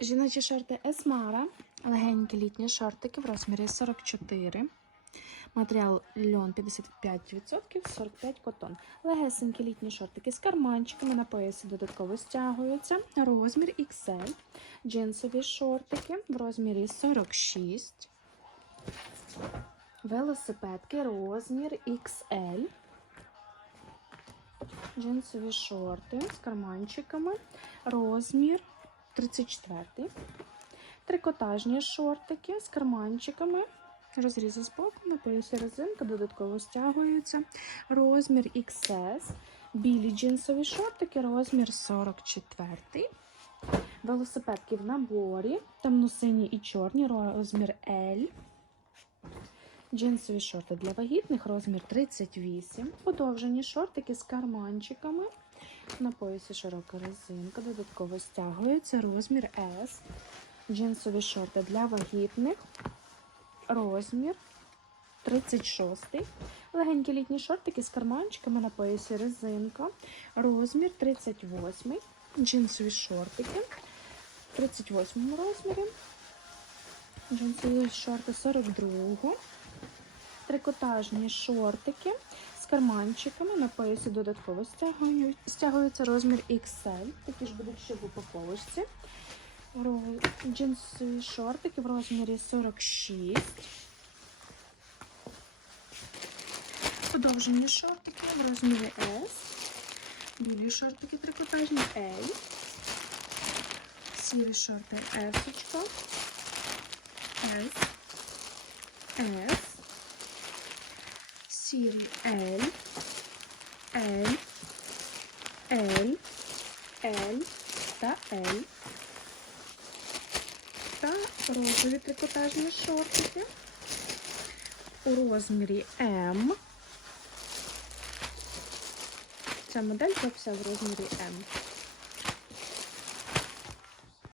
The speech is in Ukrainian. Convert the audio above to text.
Жіночі шорти Esmara, легенькі літні шортики в розмірі 44. Матеріал льон 55%, 45 котон. Легесенькі літні шортики з карманчиками на поясі додатково стягуються. Розмір XL. Джинсові шортики в розмірі 46. Велосипедки розмір XL. Джинсові шорти з карманчиками. Розмір 34. Трикотажні шортики з карманчиками. Розрізи з боку, на поясі резинка, додатково стягуються. Розмір XS. Білі джинсові шортики, розмір 44. Велосипедки в наборі. Темно-сині і чорні, розмір L. Джинсові шорти для вагітних, розмір 38. Подовжені шортики з карманчиками. На поясі широка резинка, додатково стягується, розмір S. Джинсові шорти для вагітних, розмір 36. Легенькі літні шортики з карманчиками на поясі резинка, розмір 38. Джинсові шортики в 38 розмірі. Джинсові шорти 42. Трикотажні шортики карманчиками на поясі додатково. Стягується розмір XL, такі ж будуть ще в упаковочці. Джинсові шортики в розмірі 46. Подовжені шортики в розмірі S. Білі шортики трикотажні L. Сірі шорти F. S. S. Сірі L. L. L. L та L. Та розові трикотажні шортики у розмірі М. Ця моделька вся в розмірі М.